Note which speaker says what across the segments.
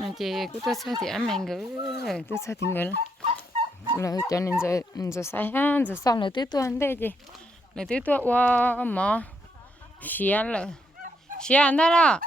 Speaker 1: mà chị cứ tôi sao thì ăn mình cứ tôi sao thì người là cho nên giờ giờ sai ha, giờ sau là tới tuần đây chị. Là tới tuần qua mà xia là xia ăn đó. Là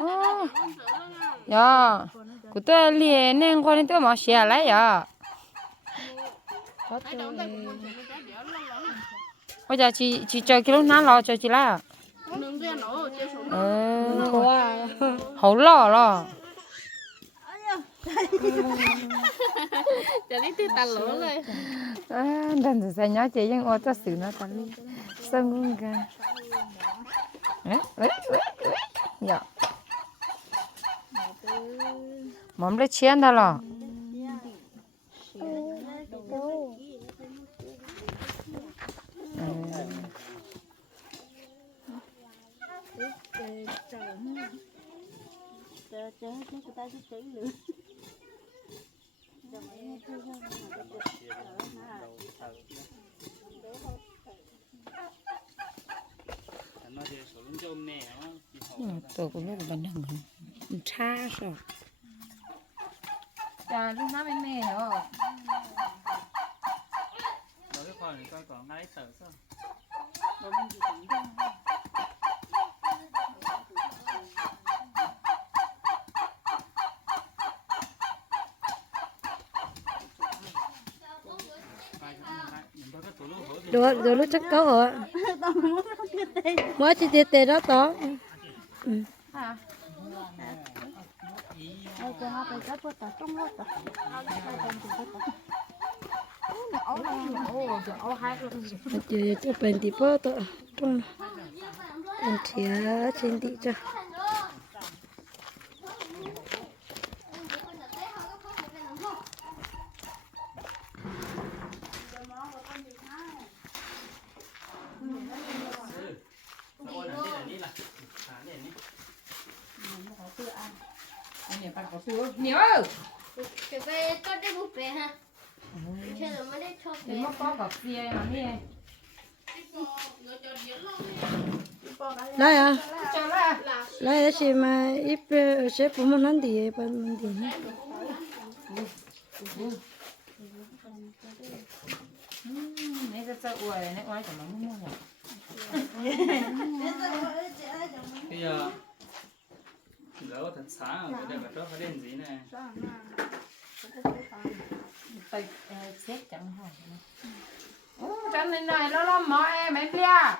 Speaker 1: ô dạ. Của tôi liền nên qua đến tôi mà xia lại dạ. Có tôi bây dạ, giờ chị chị chơi cái lúc nào lo cho chị lại à ờ hậu lo lo giờ đi từ tà lỗ rồi. À đàn giờ sai nhớ chị nhưng ô cho xử nó cả ấy ấy ấy ấy dạ. Mắm lấy chén đó nó nó chỉ họ nhưng mà tôi cũng biết là bên đường mình xa rồi. Dạ lúc nào bên mẹ rồi nó cái khoản này coi còn ngay tờ sao đồ đồ lúc chắc có hả mới chỉ tiệt tiệt đó to giờ cho bên thì bơ to bên thì trên thị cho nhiều cái về cho đi bút về ha chơi rồi mới đi cho thì về mất có cà phê mà nè lại à cho là lại là chị mà ít sẽ phụ một năm thì bên mình thì nãy giờ sao uầy nãy uầy chẳng muốn mua nhỉ bây giờ lỡ thật sáng rồi đây mà cho phải đến gì này tay xét chẳng hỏi ô chẳng nên này nó lo mỏ em mấy bia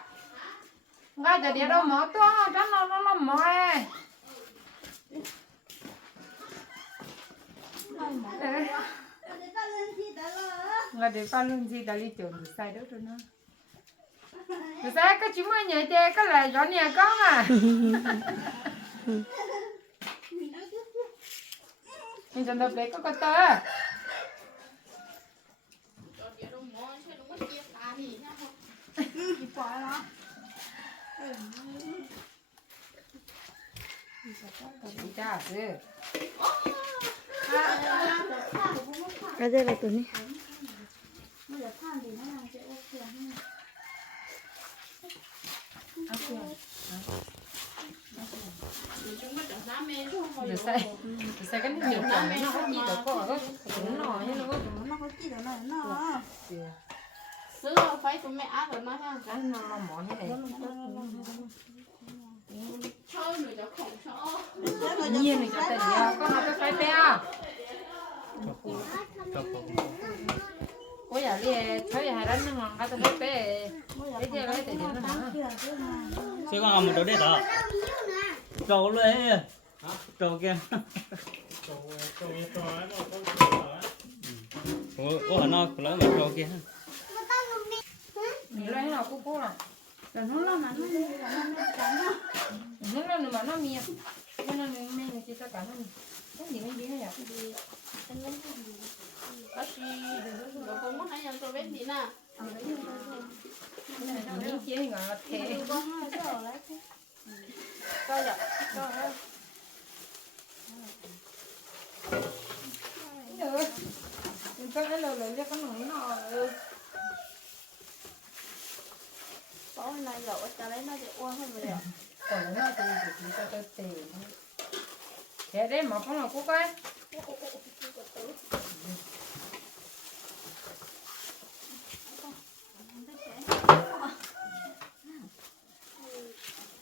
Speaker 1: ngay giờ đi đâu mỏ to chẳng nó nó lo mỏ em là để pha luôn gì đã đi chọn được sai đâu rồi nó. Được sai, cái chúng mày nhảy chè cái là gió nhà con à. Mình chọn đập đấy có có tơ. อก็จะอะไรตัวนี้เดี๋ยวใส่เดี๋ยวใส่กันเหนียวหน่อยเนาะเขาจีตัวก็ก็ถุงหน่อยแล้วก็ถุงหน่อยเขาจีตัวหน่อยเนาะซื้อไฟตัวแม่อาร์ตมาให้กันนอนหมอนให้ nhiên này cho tay con nó cái phải bé có giờ đi thấy hai đứa nó ngon cái tôi phải bé cái gì lấy tay nó hả chứ còn một đồ đây đó trâu lên trâu kia ủa ủa nó lỡ mà trâu kia mình lấy nó cũng cố là rồi nó lo mà nó nó lo mà nó miệng nó nó miệng chỉ tất cả nó có gì cái gì nó vậy? Bác sĩ rồi cũng muốn hay nhận tôi biết gì nè nó chỉ ngọt thế coi vậy coi vậy được cái cái lờ lờ cho cái nồi nó có này lỗ cho lấy nó để uống hơn rồi còn nó thì chúng cho tôi tiền thế đấy mà không là cô coi.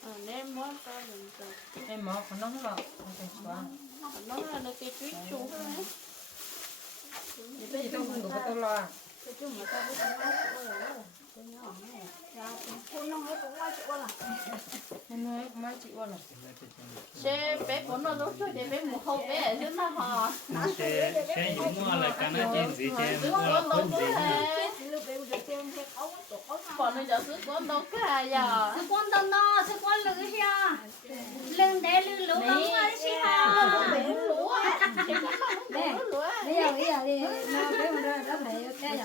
Speaker 1: Ờ, nên món mình em mà không nóng vào, không phải quá. Nóng là nó cái tuyết chú đấy cái gì tôi không được tôi lo à? cái chung mà tao biết nó chỗ xe bé của nó lúc trước để bé mù hậu bé dưới nó sẽ sẽ dùng mua là cái nó trên gì Sức mua là con đâu có gì lúc còn bây giờ sức con đâu cả giờ quan tâm nó, quan lử xia. Lưng để lưng lũ lắm mà xia. lúa Nè, lúa bây giờ bây giờ thì nó cái mà ra nó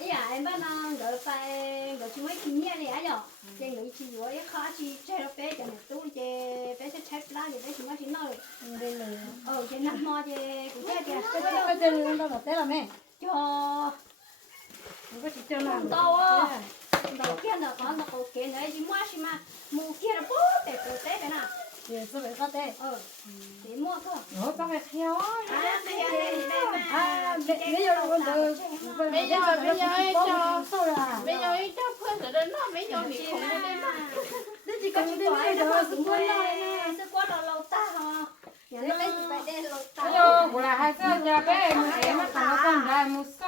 Speaker 1: nhà sao nó luôn thế đó nó ghê nó nó không để là hơi xích xa gì chứ nó vẫn nó lú lú là nó chỉ ghê có mà cái nó ghê mà chết thì nó khá là phân ui cái cái kia cũng nó thả đi chịu thôi à ghê ghê là tôi tưởng đây cái mùa cái mùa cái ta là thành cái té bé chị bé nó phải để để để để À chị cái chị phải ấy à em bắt nó rồi phải rồi chúng mấy kinh nghiệm này à nhở. Chị nghĩ chị rồi khó chị chơi nó bé cho nên tôi chị bé sẽ chơi lá thì bé chúng nó chỉ nói ghê là ờ chị nằm mò chị cũng chơi kìa cái cái cái chân nó là té là mẹ cho nó có chỉ chân là đâu á đầu kia nó có nó có kia nữa chị mua xí mà mua kia là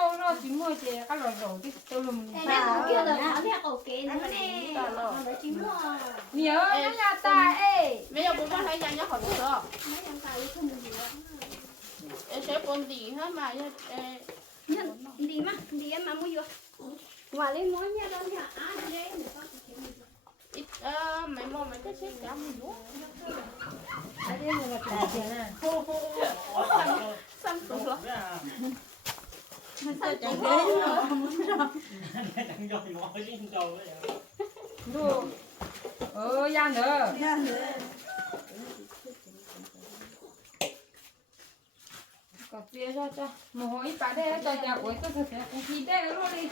Speaker 1: ờ mua à đây đây à từ bây giờ bây giờ ấy cho sao là bây giờ ấy cho phương ở đây nó bây giờ mình không có đến nó Thế chỉ có Cái những chị cái phải này đó đó cũng cũng quên quên rồi rồi nè sư quá là lâu ta hả nhà nó lấy phải đen lâu ta Hello, của là hai giờ nhà bé mà mua ở ở mua mua lấy món nha đâu nha à đây ít ờ, mấy món mấy cái xếp cả mình luôn Cái đấy là tiền à tụ rồi chẳng đấy đồ ờ gian nữa. Cà phê cho cho. Một hồi bà đây cho nhà của tôi sẽ cũng đi đây luôn đi.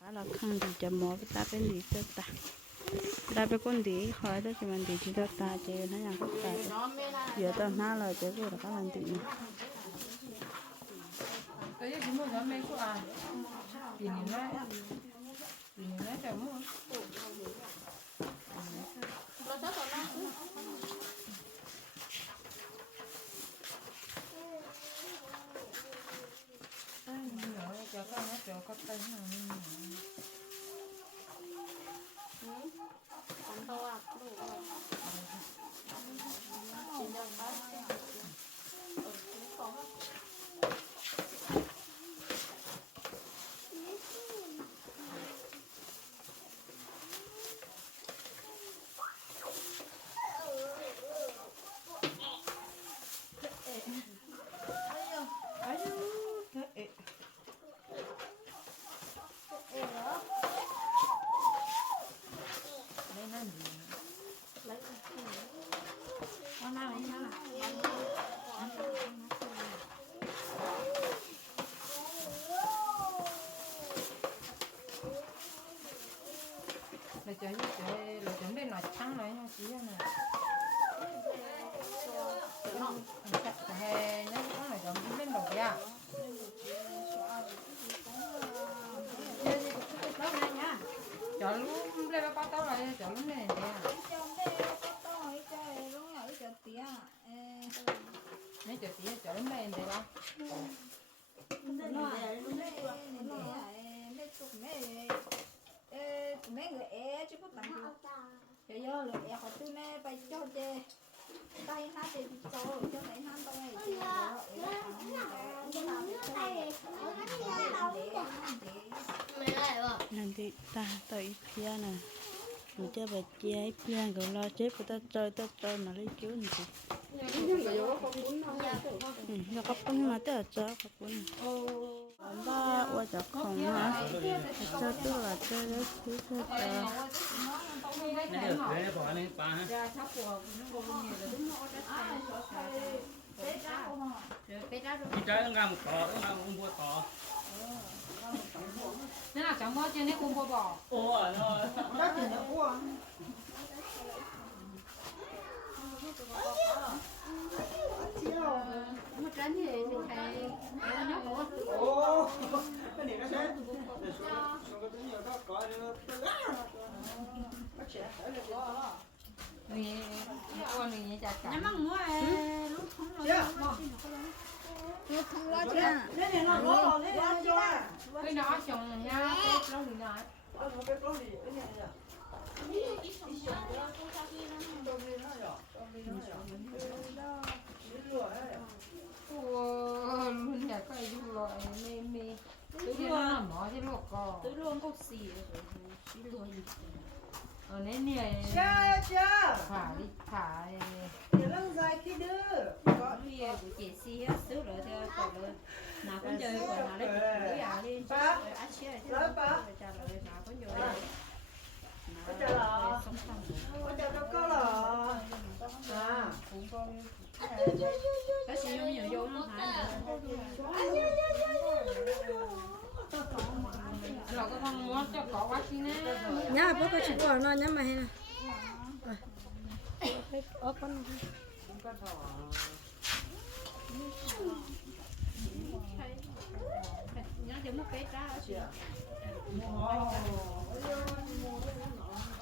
Speaker 1: Đó là khăn thì chấm mỏ với ta bên đi cho ta ta bên con đi khỏi đó thì mình đi chỉ cho ta chứ nó nhàng có ta nó mới là giờ tao na là chứ rồi các bạn đi tôi chỉ mua cho mấy cô à thì nó thì nó cho mua nó rất là nó cho con nó cho con tay nó 来我拿蚊香了 cho do là é họ tư nè phải cho chê tay nó thì cho cho lấy nó đâu này thì mẹ lại rồi nên đi ta tới phía nè mình chơi bà chơi plan rồi lo chế của ta chơi ta chơi mà lấy chú này ừ nó có bún mà tới chơi có bún
Speaker 2: ba qua chợ không hả chơi tức
Speaker 1: là chơi đấy thứ
Speaker 2: chơi chơi Nãy giờ để
Speaker 1: bỏ lên ba ha. Chị trái nó ra một cỏ, nó ra một con bua cỏ. Thế nào chẳng mua trên đấy cùng bò bò. Ô à nó một tránh thì thì thầy nó nhóc của Nè, con này nhảy chặt cả. nhắm mắt mua lúc không rồi Cái đó chồng nha, cái đó thì nói ôi luôn nhà cái du loại mê mê tứ luôn là mỏ chứ luộc co, tứ luôn có xì rồi tứ luôn ở nơi này chưa chưa thả đi thả để lăng dài khi đưa có bia của chị si hết sức rồi theo còn rồi nào con chơi còn nào đấy cũng lấy à đi ba lấy ba trả lời chơi 어쩌라 어쩌라 꺼라 아 다시 용이 용은 nhà bố có chịu bỏ nó nhá mày nè ơ con nhá thì mất cái ta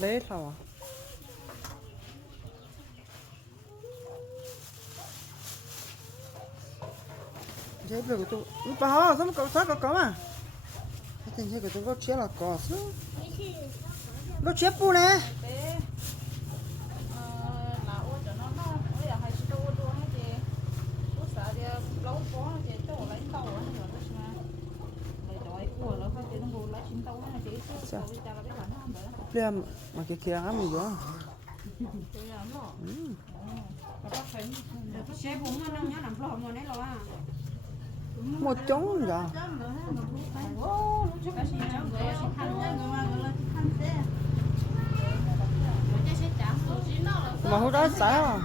Speaker 1: later. Thế bây giờ tôi lúc đó xong cậu sao cậu có mà thế thì như cái tôi có chia là có chứ. Nó chia bu này 자, 플레이한 kia 개항하면 이거. 음. một trống rồi. Mà hồi đó xả à?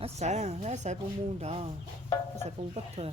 Speaker 1: Nó xả à? Nó xả bông muôn đó. Nó xả bông bất thường.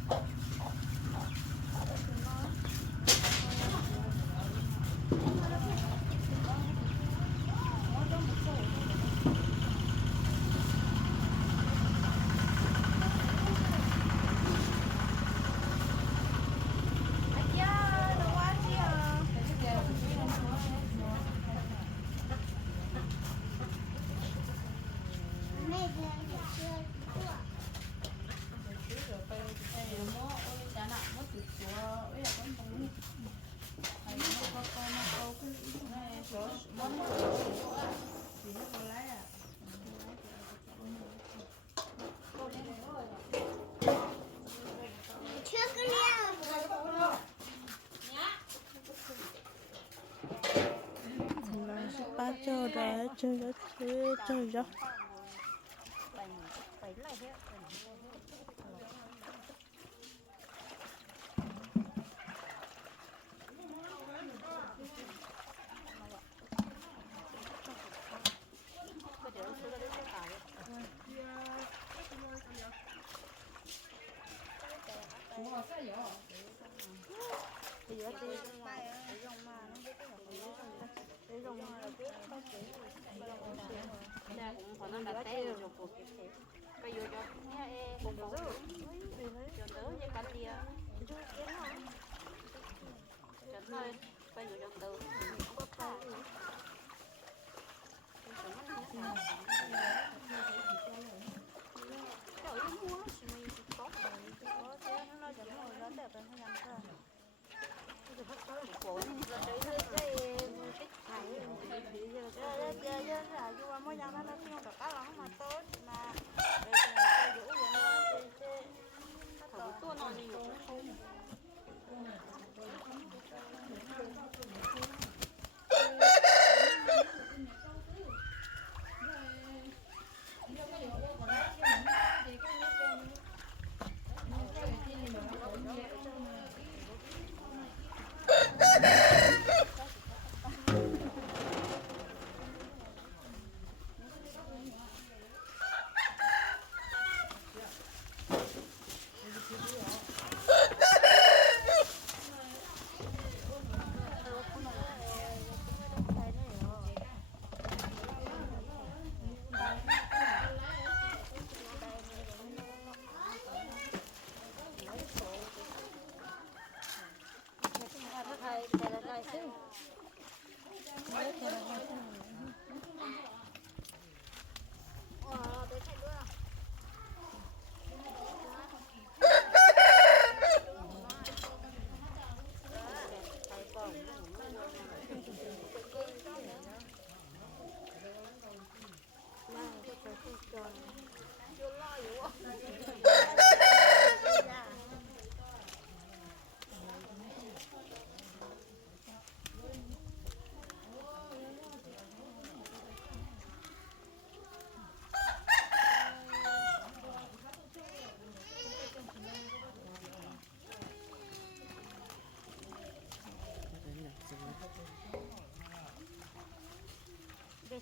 Speaker 1: ra cho ra cho cho ra nè cũng còn nó đặt té rồi cuộc bây giờ cho nghe e cũng được rồi cho đỡ với đi à thôi bây giờ cho đỡ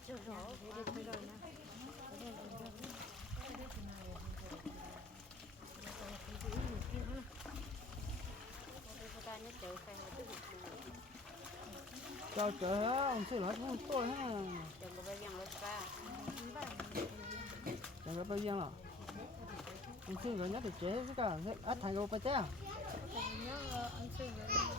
Speaker 1: cho rõ ông sư nói không tôi ha. Chẳng có bao nhiêu lên ba chẳng có bao nhiêu là ông sư nói nhất thì chế cái cả à? Thành cái bao nhiêu để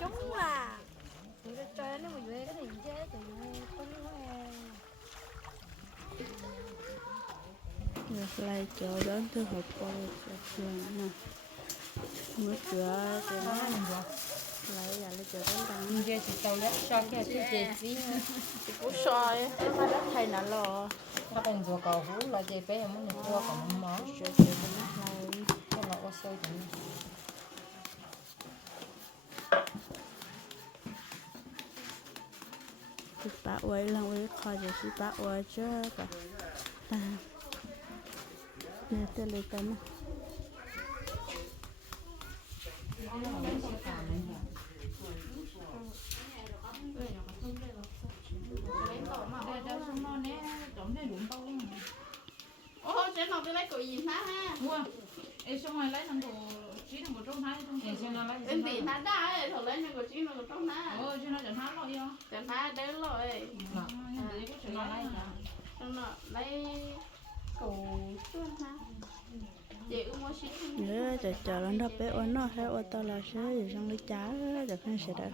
Speaker 1: chúng là thì cái chơi nó mà về cái gì chứ thì con nó Được lại chờ đến thứ học qua cho trường nè Mới cửa thì nó lại giờ lại chờ đón đăng giờ chỉ tàu lát cho cái thứ gì gì Cú soi. Em phải đất thầy nè lò nó còn vừa cầu hú là gì bé em muốn được qua còn Chờ chờ cái nó này cái là ô sôi thì Thì bà quay lần quay khỏi rồi thì bà quay chứ cả. À Nè tôi lấy cái này Ô, chế nào tôi lấy cổ gì má ha. mua. Ê xong ngoài lấy năng đồ chỉ năng đồ trong hai trong thì cho nó lấy em bị nó đá ấy thôi lấy nó có chỉ nó có trong ná ờ cho nó chẳng hai lo yêu để nó đến rồi. Nó lấy cầu chuôn ha nữa chờ chờ nó bé ôn nó hay ôn to là sẽ xong lấy cháo để khăn sẽ đợi